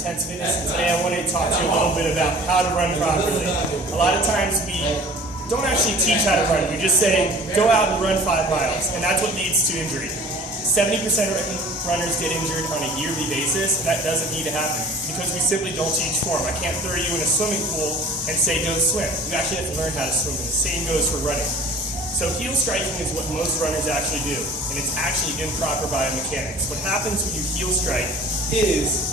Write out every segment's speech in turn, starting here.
Intense Fitness, and today I wanted to talk to you a little bit about how to run properly. A lot of times we don't actually teach how to run. We just say, go out and run 5 miles, and that's what leads to injury. 70% of runners get injured on a yearly basis, and that doesn't need to happen because we simply don't teach form. I can't throw you in a swimming pool and say go swim. You actually have to learn how to swim, and the same goes for running. So heel striking is what most runners actually do, and it's actually improper biomechanics. What happens when you heel strike is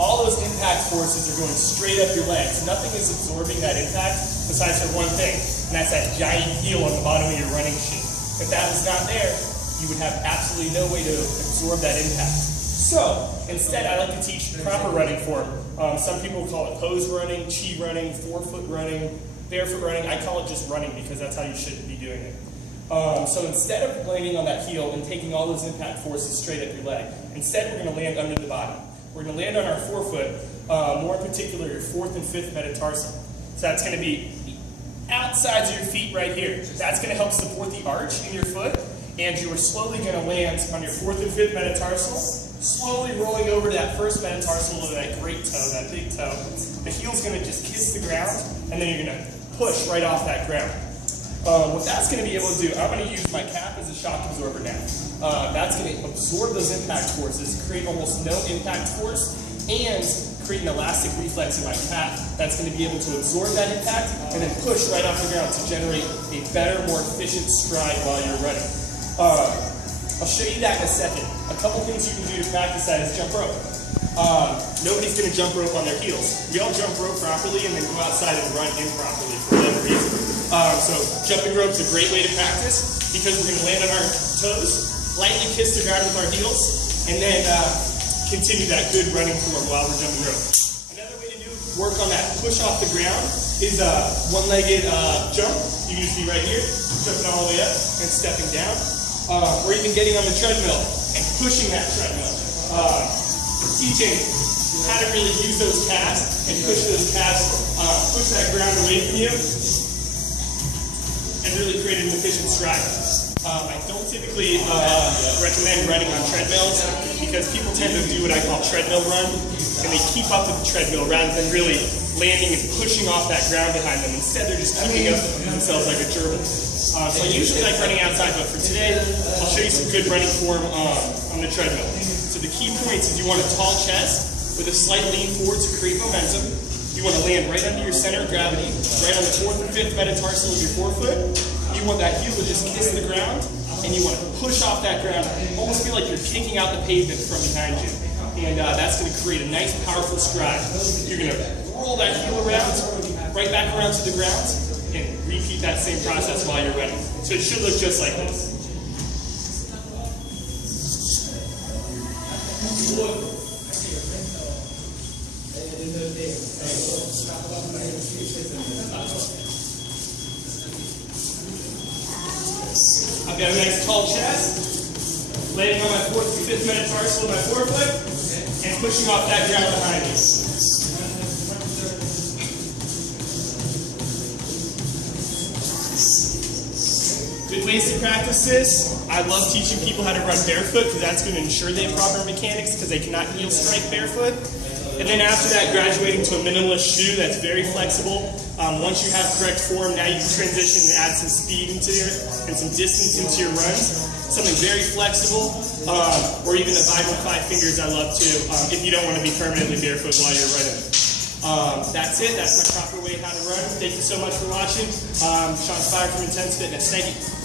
all those impact forces are going straight up your legs. Nothing is absorbing that impact besides for one thing, and that's that giant heel on the bottom of your running shoe. If that was not there, you would have absolutely no way to absorb that impact. So instead, I like to teach proper running form. Some people call it pose running, chi running, forefoot running, barefoot running. I call it just running because that's how you should be doing it. So instead of landing on that heel and taking all those impact forces straight up your leg, instead we're going to land under the bottom. We're going to land on our forefoot, more in particular your 4th and 5th metatarsal. So that's going to be the outsides of your feet right here. That's going to help support the arch in your foot, and you are slowly going to land on your 4th and 5th metatarsal, slowly rolling over to that 1st metatarsal to that great toe, that big toe. The heel's going to just kiss the ground, and then you're going to push right off that ground. What that's going to be able to do, I'm going to use my calf as a shock absorber now. That's going to absorb those impact forces, create almost no impact force, and create an elastic reflex in my calf that's going to be able to absorb that impact and then push right off the ground to generate a better, more efficient stride while you're running. I'll show you that in a second. A couple things you can do to practice that is jump rope. Nobody's going to jump rope on their heels. We all jump rope properly and then go outside and run improperly for whatever reason. So jumping rope is a great way to practice because we're going to land on our toes, lightly kiss the ground with our heels, and then continue that good running form while we're jumping rope. Another way to work on that push off the ground is a one-legged jump. You can just be right here, jumping all the way up and stepping down. Or even getting on the treadmill and pushing that treadmill. Teaching how to really use those calves and push those calves, push that ground away from you, and really create an efficient stride. I don't typically recommend running on treadmills because people tend to do what I call treadmill run, and they keep up with the treadmill rather than really landing and pushing off that ground behind them. Instead, they're just keeping up with themselves like a gerbil. So I usually like running outside, but for today, I'll show you some good running form on the treadmill. So the key points is you want a tall chest with a slight lean forward to create momentum. You want to land right under your center of gravity, right on the 4th and 5th metatarsal of your forefoot. You want that heel to just kiss the ground, and you want to push off that ground, almost feel like you're kicking out the pavement from behind you. And that's going to create a nice, powerful stride. You're going to roll that heel around, right back around to the ground, and repeat that same process while you're running. So it should look just like this. I've got a nice tall chest, landing on my 4th and 5th metatarsal of my forefoot, and pushing off that ground behind me. Good ways to practice this. I love teaching people how to run barefoot because that's going to ensure they have proper mechanics because they cannot heel strike barefoot. And then after that, graduating to a minimalist shoe that's very flexible. Once you have correct form, now you can transition and add some speed into and some distance into your runs. Something very flexible, or even a vibe with 5 fingers I love too, if you don't want to be permanently barefoot while you're running. That's it. That's my proper way how to run. Thank you so much for watching. Sean Spire from Intense Fitness. Thank you.